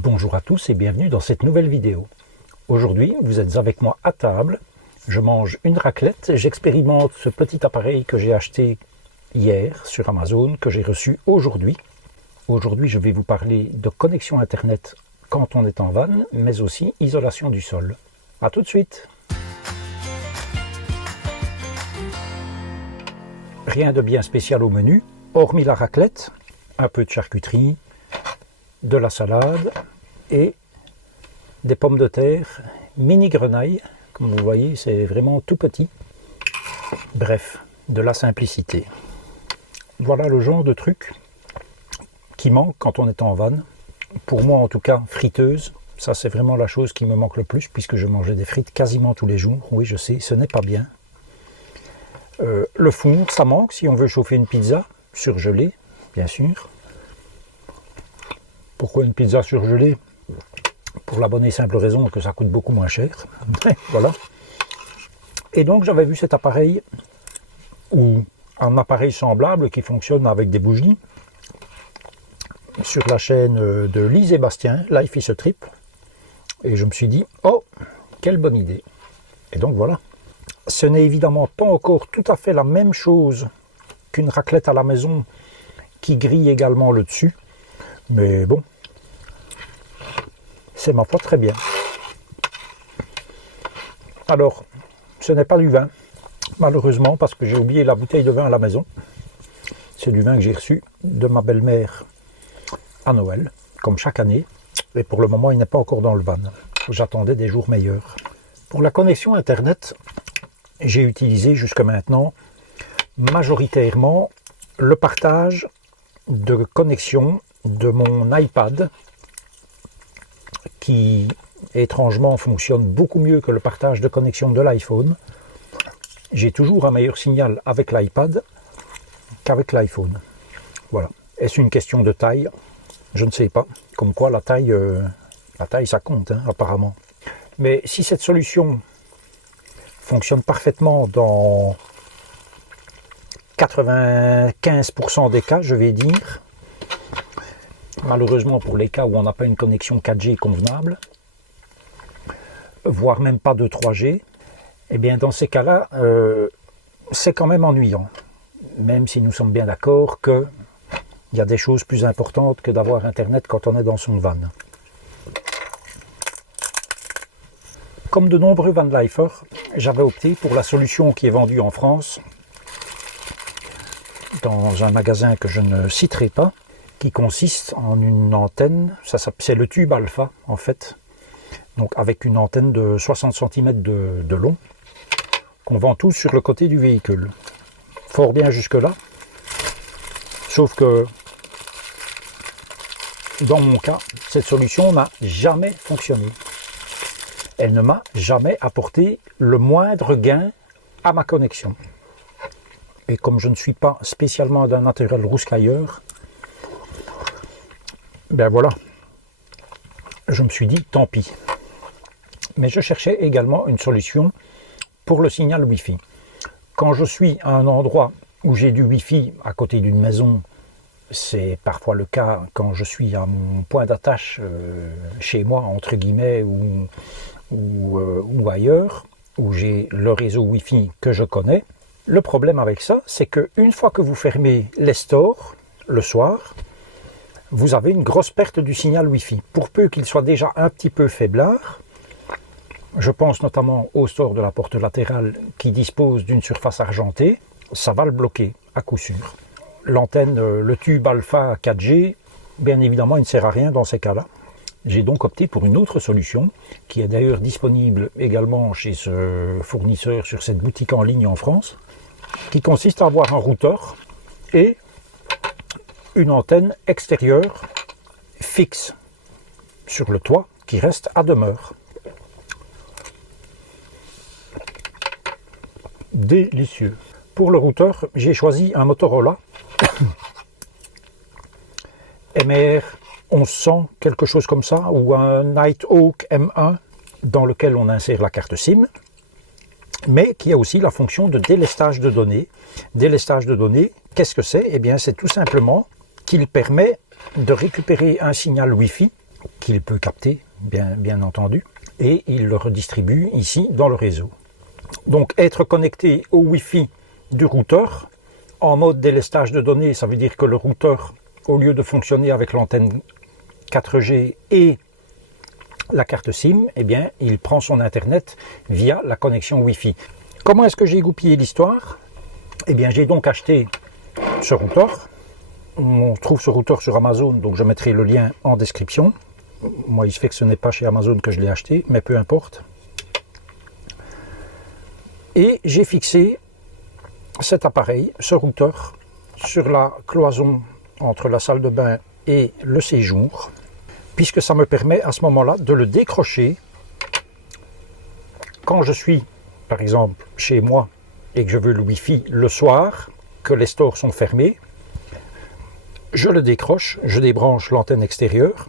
Bonjour à tous et bienvenue dans cette nouvelle vidéo. Aujourd'hui, vous êtes avec moi à table, je mange une raclette, j'expérimente ce petit appareil que j'ai acheté hier sur Amazon, que j'ai reçu aujourd'hui. Aujourd'hui, je vais vous parler de connexion Internet quand on est en van, mais aussi isolation du sol. A tout de suite. Rien de bien spécial au menu, hormis la raclette, un peu de charcuterie, de la salade et des pommes de terre mini grenaille. Comme vous voyez, c'est vraiment tout petit. Bref, de la simplicité. Voilà le genre de truc qui manque quand on est en van. Pour moi en tout cas, friteuse. Ça c'est vraiment la chose qui me manque le plus puisque je mangeais des frites quasiment tous les jours. Oui, je sais, ce n'est pas bien. Le four, ça manque si on veut chauffer une pizza surgelée, bien sûr. Pourquoi une pizza surgelée? Pour la bonne et simple raison que ça coûte beaucoup moins cher. Voilà. Et donc j'avais vu cet appareil, ou un appareil semblable qui fonctionne avec des bougies, sur la chaîne de Lise et Bastien, Life is a Trip. Et je me suis dit, oh, quelle bonne idée. Et donc voilà. Ce n'est évidemment pas encore tout à fait la même chose qu'une raclette à la maison qui grille également le dessus. Mais bon, c'est ma foi très bien. Alors, ce n'est pas du vin, malheureusement, parce que j'ai oublié la bouteille de vin à la maison. C'est du vin que j'ai reçu de ma belle-mère à Noël, comme chaque année. Et pour le moment, il n'est pas encore dans le van. J'attendais des jours meilleurs. Pour la connexion Internet, j'ai utilisé jusque maintenant majoritairement le partage de connexion de mon iPad qui étrangement fonctionne beaucoup mieux que le partage de connexion de l'iPhone. J'ai toujours un meilleur signal avec l'iPad qu'avec l'iPhone. Voilà. Est-ce une question de taille? Je ne sais pas. Comme quoi la taille ça compte, hein, apparemment. Mais si cette solution fonctionne parfaitement dans 95% des cas, je vais dire, malheureusement pour les cas où on n'a pas une connexion 4G convenable, voire même pas de 3G, eh bien dans ces cas-là, c'est quand même ennuyant. Même si nous sommes bien d'accord qu'il y a des choses plus importantes que d'avoir Internet quand on est dans son van. Comme de nombreux vanlifers, j'avais opté pour la solution qui est vendue en France dans un magasin que je ne citerai pas, qui consiste en une antenne, c'est le tube alpha en fait, donc avec une antenne de 60 cm de long, qu'on vend tous sur le côté du véhicule. Fort bien jusque là, sauf que dans mon cas, cette solution n'a jamais fonctionné. Elle ne m'a jamais apporté le moindre gain à ma connexion. Et comme je ne suis pas spécialement d'un naturel rouscailleur, ben voilà, je me suis dit tant pis. Mais je cherchais également une solution pour le signal Wi-Fi. Quand je suis à un endroit où j'ai du Wi-Fi à côté d'une maison, c'est parfois le cas quand je suis à mon point d'attache chez moi, entre guillemets, ou ailleurs, où j'ai le réseau Wi-Fi que je connais. Le problème avec ça, c'est qu'une fois que vous fermez les stores, le soir, vous avez une grosse perte du signal Wi-Fi. Pour peu qu'il soit déjà un petit peu faiblard, je pense notamment au store de la porte latérale qui dispose d'une surface argentée, ça va le bloquer à coup sûr. L'antenne, le tube alpha 4G, bien évidemment, il ne sert à rien dans ces cas-là. J'ai donc opté pour une autre solution, qui est d'ailleurs disponible également chez ce fournisseur sur cette boutique en ligne en France, qui consiste à avoir un routeur et une antenne extérieure fixe sur le toit qui reste à demeure. Délicieux. Pour le routeur, j'ai choisi un Motorola MR 1100, quelque chose comme ça, ou un Nighthawk M1 dans lequel on insère la carte SIM, mais qui a aussi la fonction de délestage de données. Délestage de données, qu'est-ce que c'est? Eh bien, c'est tout simplement qu'il permet de récupérer un signal Wi-Fi qu'il peut capter, bien entendu, et il le redistribue ici dans le réseau. Donc être connecté au Wi-Fi du routeur en mode délestage de données, ça veut dire que le routeur, au lieu de fonctionner avec l'antenne 4G et la carte SIM, eh bien, il prend son Internet via la connexion Wi-Fi. Comment est-ce que j'ai goupillé l'histoire? Eh bien, j'ai donc acheté ce routeur. On trouve ce routeur sur Amazon, donc je mettrai le lien en description. Moi, il se fait que ce n'est pas chez Amazon que je l'ai acheté, mais peu importe. Et j'ai fixé cet appareil, ce routeur, sur la cloison entre la salle de bain et le séjour, puisque ça me permet à ce moment-là de le décrocher quand je suis, par exemple, chez moi et que je veux le Wi-Fi le soir, que les stores sont fermés. Je le décroche, je débranche l'antenne extérieure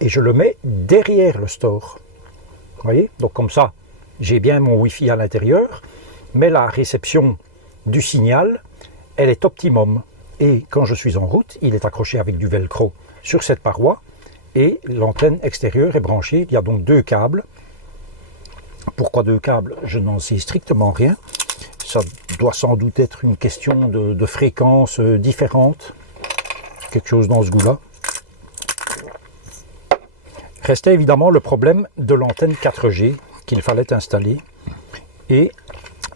et je le mets derrière le store. Vous voyez? Donc comme ça, j'ai bien mon Wi-Fi à l'intérieur, mais la réception du signal, elle est optimum. Et quand je suis en route, il est accroché avec du velcro sur cette paroi et l'antenne extérieure est branchée. Il y a donc deux câbles. Pourquoi deux câbles? Je n'en sais strictement rien. Ça doit sans doute être une question de fréquences différentes. Quelque chose dans ce goût-là. Restait évidemment le problème de l'antenne 4G qu'il fallait installer. Et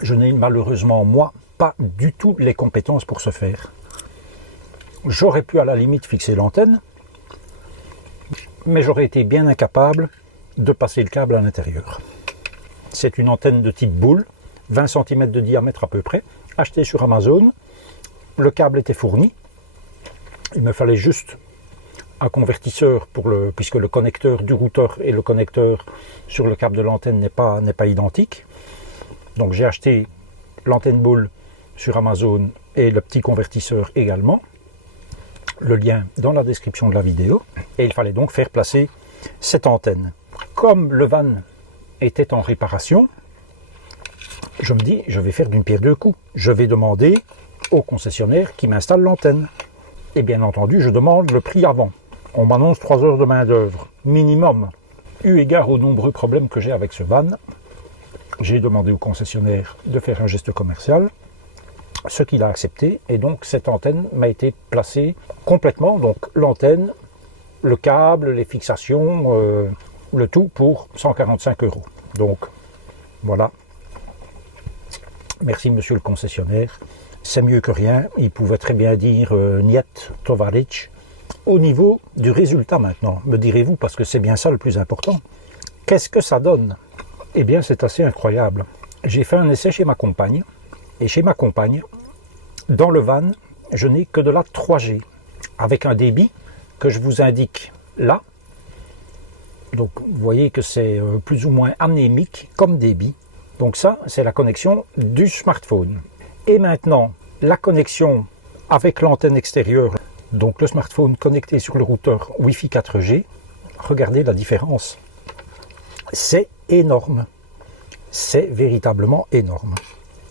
je n'ai malheureusement, moi, pas du tout les compétences pour ce faire. J'aurais pu à la limite fixer l'antenne, mais j'aurais été bien incapable de passer le câble à l'intérieur. C'est une antenne de type boule, 20 cm de diamètre à peu près, achetée sur Amazon. Le câble était fourni. Il me fallait juste un convertisseur puisque le connecteur du routeur et le connecteur sur le câble de l'antenne n'est pas identique. Donc j'ai acheté l'antenne boule sur Amazon et le petit convertisseur également. Le lien dans la description de la vidéo. Et il fallait donc faire placer cette antenne. Comme le van était en réparation, je me dis, je vais faire d'une pierre deux coups. Je vais demander au concessionnaire qui m'installe l'antenne. Et bien entendu, je demande le prix avant. On m'annonce 3 heures de main d'œuvre minimum. Eu égard aux nombreux problèmes que j'ai avec ce van, j'ai demandé au concessionnaire de faire un geste commercial, ce qu'il a accepté, et donc cette antenne m'a été placée complètement, donc l'antenne, le câble, les fixations, le tout pour 145 €. Donc voilà, merci monsieur le concessionnaire, c'est mieux que rien, il pouvait très bien dire Niet Tovaric. Au niveau du résultat maintenant, me direz-vous, parce que c'est bien ça le plus important, qu'est-ce que ça donne? Eh bien c'est assez incroyable. J'ai fait un essai chez ma compagne, et chez ma compagne, dans le van, je n'ai que de la 3G, avec un débit que je vous indique là. Donc vous voyez que c'est plus ou moins anémique comme débit. Donc ça, c'est la connexion du smartphone. Et maintenant, la connexion avec l'antenne extérieure, donc le smartphone connecté sur le routeur Wi-Fi 4G, regardez la différence. C'est énorme. C'est véritablement énorme.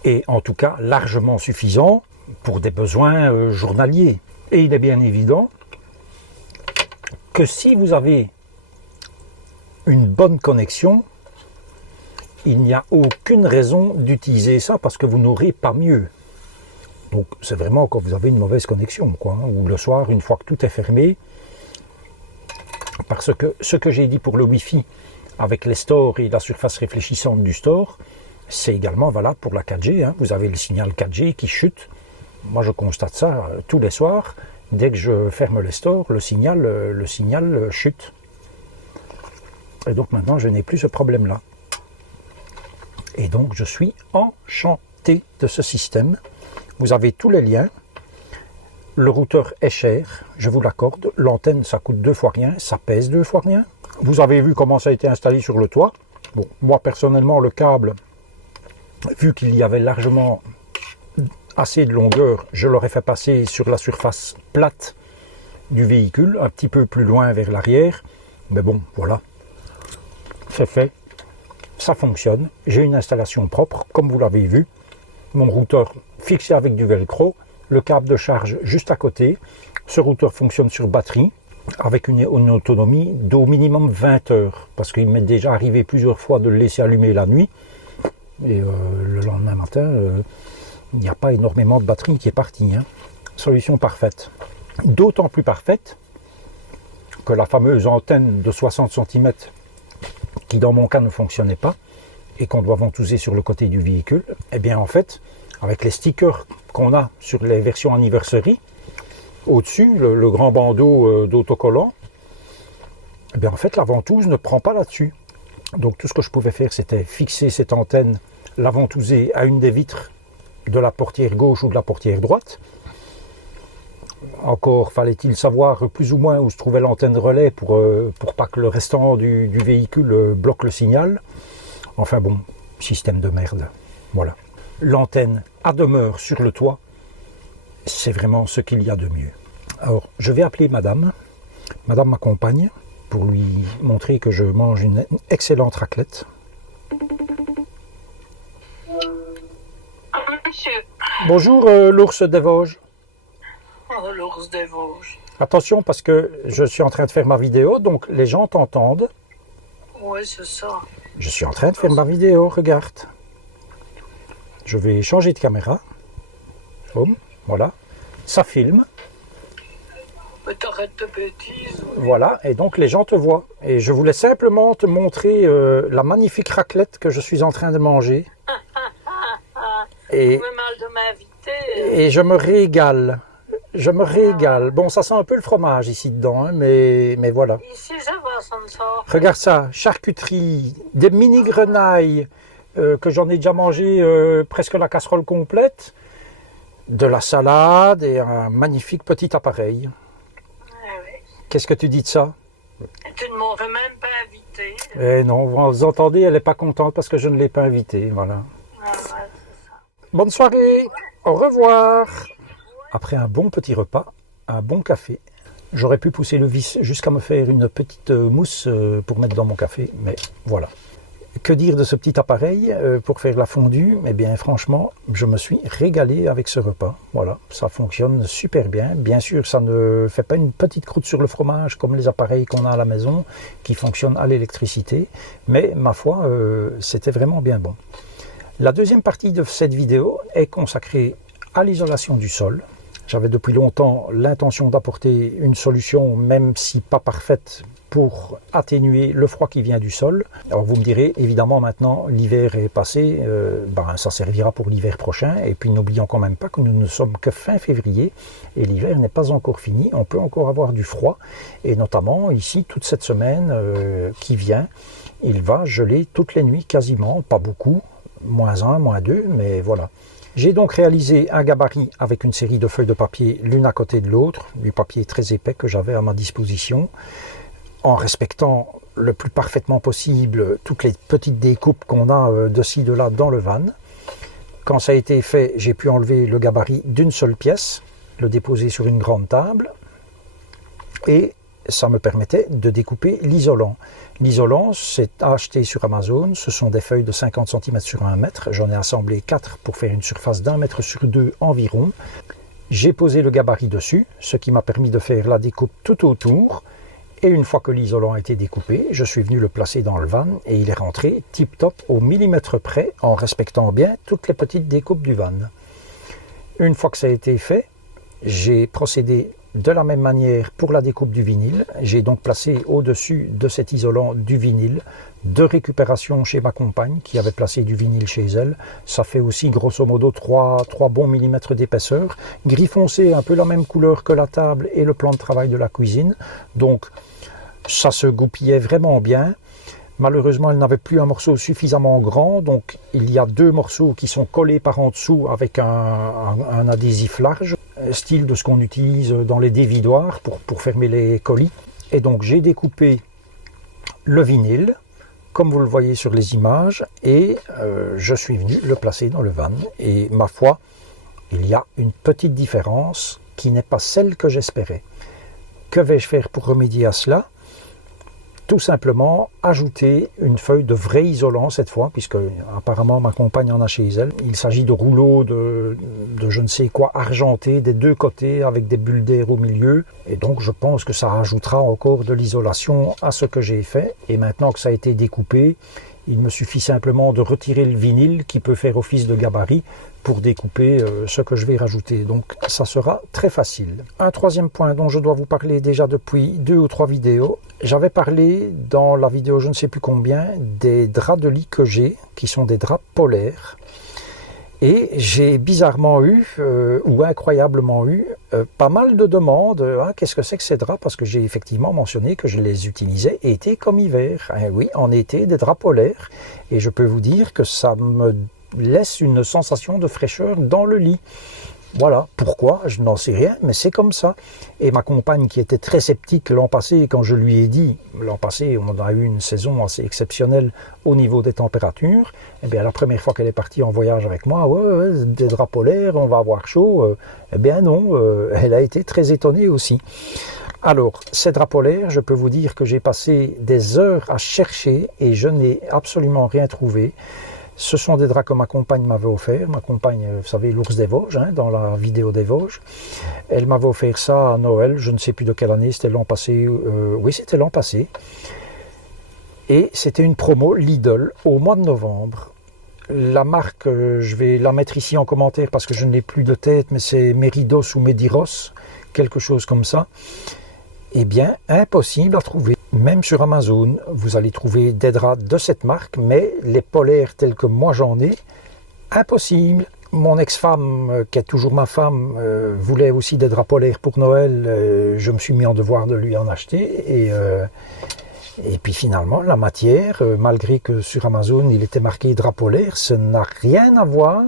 Et en tout cas largement suffisant pour des besoins journaliers. Et il est bien évident que si vous avez une bonne connexion, il n'y a aucune raison d'utiliser ça parce que vous n'aurez pas mieux. Donc c'est vraiment quand vous avez une mauvaise connexion, quoi, hein, ou le soir, une fois que tout est fermé. Parce que ce que j'ai dit pour le Wi-Fi avec les stores et la surface réfléchissante du store, c'est également valable pour la 4G. Hein. Vous avez le signal 4G qui chute. Moi, je constate ça tous les soirs. Dès que je ferme les stores, le signal chute. Et donc maintenant, je n'ai plus ce problème-là. Et donc, je suis enchanté de ce système. Vous avez tous les liens. Le routeur est cher, je vous l'accorde. L'antenne, ça coûte 2 fois rien. Ça pèse 2 fois rien. Vous avez vu comment ça a été installé sur le toit. Bon, moi, personnellement, le câble, vu qu'il y avait largement assez de longueur, je l'aurais fait passer sur la surface plate du véhicule, un petit peu plus loin vers l'arrière. Mais bon, voilà. C'est fait. Ça fonctionne. J'ai une installation propre, comme vous l'avez vu. Mon routeur fixé avec du velcro. Le câble de charge juste à côté. Ce routeur fonctionne sur batterie. avec une autonomie d'au minimum 20 heures, parce qu'il m'est déjà arrivé plusieurs fois de le laisser allumer la nuit, et le lendemain matin, il n'y a pas énormément de batterie qui est partie. Hein. Solution parfaite. D'autant plus parfaite que la fameuse antenne de 60 cm, qui dans mon cas ne fonctionnait pas, et qu'on doit ventouser sur le côté du véhicule, eh bien en fait, avec les stickers qu'on a sur les versions anniversary, au-dessus, le grand bandeau d'autocollant, eh bien en fait la ventouse ne prend pas là-dessus. Donc tout ce que je pouvais faire, c'était fixer cette antenne, la ventouser à une des vitres de la portière gauche ou de la portière droite. Encore fallait-il savoir plus ou moins où se trouvait l'antenne relais pour pas que le restant du véhicule bloque le signal. Enfin bon, système de merde. Voilà. L'antenne à demeure sur le toit, c'est vraiment ce qu'il y a de mieux. Alors, je vais appeler madame ma compagne, pour lui montrer que je mange une excellente raclette. Monsieur. Bonjour l'ours des Vosges. Oh, l'ours des Vosges. Attention parce que je suis en train de faire ma vidéo, donc les gens t'entendent. Ouais, c'est ça. Je suis en train de faire ma vidéo, regarde. Je vais changer de caméra. Boum, voilà. Ça filme. Mais t'arrêtes de bêtises. Voilà, et donc les gens te voient. Et je voulais simplement te montrer la magnifique raclette que je suis en train de manger. Et, vous avez mal de m'inviter. et je me régale. Je me régale. Bon, ça sent un peu le fromage ici dedans, hein, mais voilà. Ici, ça va, ça me sort. Regarde ça, charcuterie, des mini grenailles que j'en ai déjà mangé presque la casserole complète, de la salade et un magnifique petit appareil. Ah oui. Qu'est-ce que tu dis de ça? Et tu ne m'aurais même pas invité. Eh non, vous entendez, elle n'est pas contente parce que je ne l'ai pas invitée, voilà. Ah ouais, c'est ça. Bonne soirée, au revoir. Après un bon petit repas, un bon café, j'aurais pu pousser le vice jusqu'à me faire une petite mousse pour mettre dans mon café, mais voilà. Que dire de ce petit appareil pour faire la fondue? Eh bien franchement, je me suis régalé avec ce repas. Voilà, ça fonctionne super bien. Bien sûr, ça ne fait pas une petite croûte sur le fromage comme les appareils qu'on a à la maison qui fonctionnent à l'électricité, mais ma foi, c'était vraiment bien bon. La deuxième partie de cette vidéo est consacrée à l'isolation du sol. J'avais depuis longtemps l'intention d'apporter une solution, même si pas parfaite, pour atténuer le froid qui vient du sol. Alors vous me direz, évidemment maintenant l'hiver est passé, ça servira pour l'hiver prochain, et puis n'oublions quand même pas que nous ne sommes que fin février, et l'hiver n'est pas encore fini, on peut encore avoir du froid, et notamment ici, toute cette semaine qui vient, il va geler toutes les nuits quasiment, pas beaucoup, -1, -2, mais voilà. J'ai donc réalisé un gabarit avec une série de feuilles de papier l'une à côté de l'autre, du papier très épais que j'avais à ma disposition, en respectant le plus parfaitement possible toutes les petites découpes qu'on a de ci, de là dans le van. Quand ça a été fait, j'ai pu enlever le gabarit d'une seule pièce, le déposer sur une grande table, et ça me permettait de découper l'isolant. L'isolant, c'est acheté sur Amazon, ce sont des feuilles de 50 cm sur 1 mètre, j'en ai assemblé 4 pour faire une surface d'1 mètre sur 2 environ. J'ai posé le gabarit dessus, ce qui m'a permis de faire la découpe tout autour, et une fois que l'isolant a été découpé, je suis venu le placer dans le van, et il est rentré tip-top au millimètre près, en respectant bien toutes les petites découpes du van. Une fois que ça a été fait, j'ai procédé de la même manière pour la découpe du vinyle. J'ai donc placé au-dessus de cet isolant du vinyle de récupération chez ma compagne qui avait placé du vinyle chez elle. Ça fait aussi grosso modo 3 bons millimètres d'épaisseur. Gris foncé, un peu la même couleur que la table et le plan de travail de la cuisine. Donc ça se goupillait vraiment bien. Malheureusement, elle n'avait plus un morceau suffisamment grand, donc il y a 2 morceaux qui sont collés par en dessous avec un adhésif large, style de ce qu'on utilise dans les dévidoirs pour fermer les colis. Et donc j'ai découpé le vinyle, comme vous le voyez sur les images, et je suis venu le placer dans le van. Et ma foi, il y a une petite différence qui n'est pas celle que j'espérais. Que vais-je faire pour remédier à cela ? tout simplement ajouter une feuille de vrai isolant cette fois, puisque apparemment ma compagne en a chez elle. Il s'agit de rouleaux de je ne sais quoi argenté des deux côtés avec des bulles d'air au milieu. Et donc je pense que ça ajoutera encore de l'isolation à ce que j'ai fait. Et maintenant que ça a été découpé, il me suffit simplement de retirer le vinyle qui peut faire office de gabarit pour découper ce que je vais rajouter. Donc ça sera très facile. Un troisième point dont je dois vous parler déjà depuis 2 ou 3 vidéos. J'avais parlé dans la vidéo je ne sais plus combien des draps de lit que j'ai, qui sont des draps polaires. Et j'ai bizarrement eu, ou incroyablement eu, pas mal de demandes. Qu'est-ce que c'est que ces draps? Parce que j'ai effectivement mentionné que je les utilisais été comme hiver. Oui, en été, des draps polaires. Et je peux vous dire que ça me laisse une sensation de fraîcheur dans le lit. Voilà, pourquoi? Je n'en sais rien, mais c'est comme ça. Et ma compagne qui était très sceptique l'an passé, quand je lui ai dit, l'an passé on a eu une saison assez exceptionnelle au niveau des températures, eh bien la première fois qu'elle est partie en voyage avec moi, ouais, des draps polaires, on va avoir chaud, eh bien non, elle a été très étonnée aussi. Alors, ces draps polaires, je peux vous dire que j'ai passé des heures à chercher et je n'ai absolument rien trouvé. Ce sont des draps que ma compagne m'avait offert. Ma compagne, vous savez, l'ours des Vosges, dans la vidéo des Vosges. Elle m'avait offert ça à Noël, je ne sais plus de quelle année, c'était l'an passé. Oui, c'était l'an passé. Et c'était une promo Lidl au mois de novembre. La marque, je vais la mettre ici en commentaire parce que je n'ai plus de tête, mais c'est Meridos ou Mediros, quelque chose comme ça. Eh bien, impossible à trouver. Même sur Amazon, vous allez trouver des draps de cette marque, mais les polaires tels que moi j'en ai, impossible. Mon ex-femme, qui est toujours ma femme, voulait aussi des draps polaires pour Noël. Je me suis mis en devoir de lui en acheter. Et puis finalement, la matière, malgré que sur Amazon il était marqué drap polaire, ça n'a rien à voir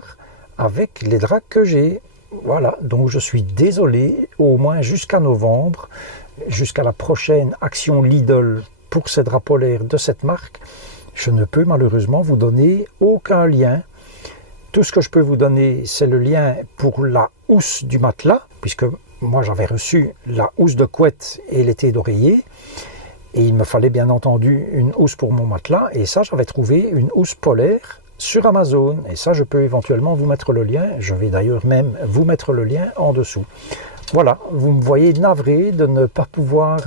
avec les draps que j'ai. Voilà, donc je suis désolé, au moins jusqu'à novembre, jusqu'à la prochaine action Lidl pour ces draps polaires de cette marque, je ne peux malheureusement vous donner aucun lien. Tout ce que je peux vous donner, c'est le lien pour la housse du matelas, puisque moi j'avais reçu la housse de couette et l'été d'oreiller, et il me fallait bien entendu une housse pour mon matelas, et ça j'avais trouvé une housse polaire sur Amazon, et ça je peux éventuellement vous mettre le lien, je vais d'ailleurs même vous mettre le lien en dessous. Voilà, vous me voyez navré de ne pas pouvoir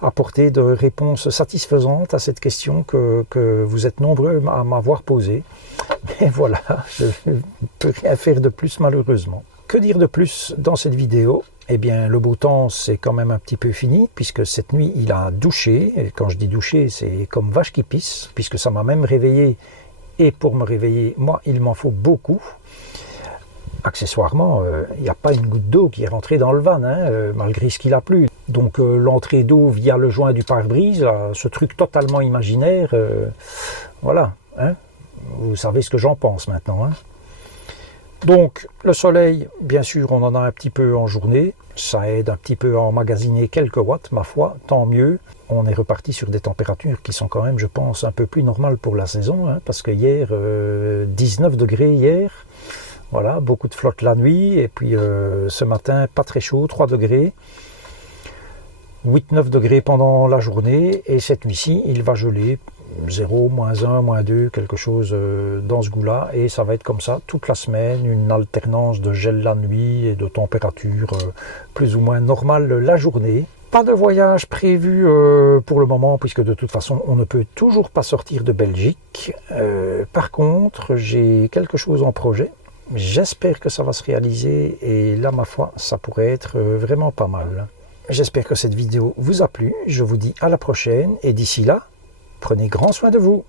apporter de réponse satisfaisante à cette question que vous êtes nombreux à m'avoir posée. Mais voilà, je ne peux rien faire de plus malheureusement. Que dire de plus dans cette vidéo? Eh bien, le beau temps, c'est quand même un petit peu fini, puisque cette nuit, il a douché. Et quand je dis douché, c'est comme vache qui pisse, puisque ça m'a même réveillé. Et pour me réveiller, moi, il m'en faut beaucoup. Accessoirement, il n'y a pas une goutte d'eau qui est rentrée dans le van, malgré ce qu'il a plu. Donc l'entrée d'eau via le joint du pare-brise, ce truc totalement imaginaire, voilà. Vous savez ce que j'en pense maintenant. Donc le soleil, bien sûr, on en a un petit peu en journée. Ça aide un petit peu à emmagasiner quelques watts, ma foi, tant mieux. On est reparti sur des températures qui sont quand même, je pense, un peu plus normales pour la saison, parce que hier, 19 degrés hier. Voilà, beaucoup de flotte la nuit, et puis ce matin, pas très chaud, 3 degrés, 8-9 degrés pendant la journée, et cette nuit-ci, il va geler 0, -1, -2, quelque chose dans ce goût-là, et ça va être comme ça toute la semaine, une alternance de gel la nuit et de température plus ou moins normale la journée. Pas de voyage prévu pour le moment, puisque de toute façon, on ne peut toujours pas sortir de Belgique. Par contre, j'ai quelque chose en projet. J'espère que ça va se réaliser et là, ma foi, ça pourrait être vraiment pas mal. J'espère que cette vidéo vous a plu. Je vous dis à la prochaine et d'ici là, prenez grand soin de vous.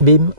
Bim.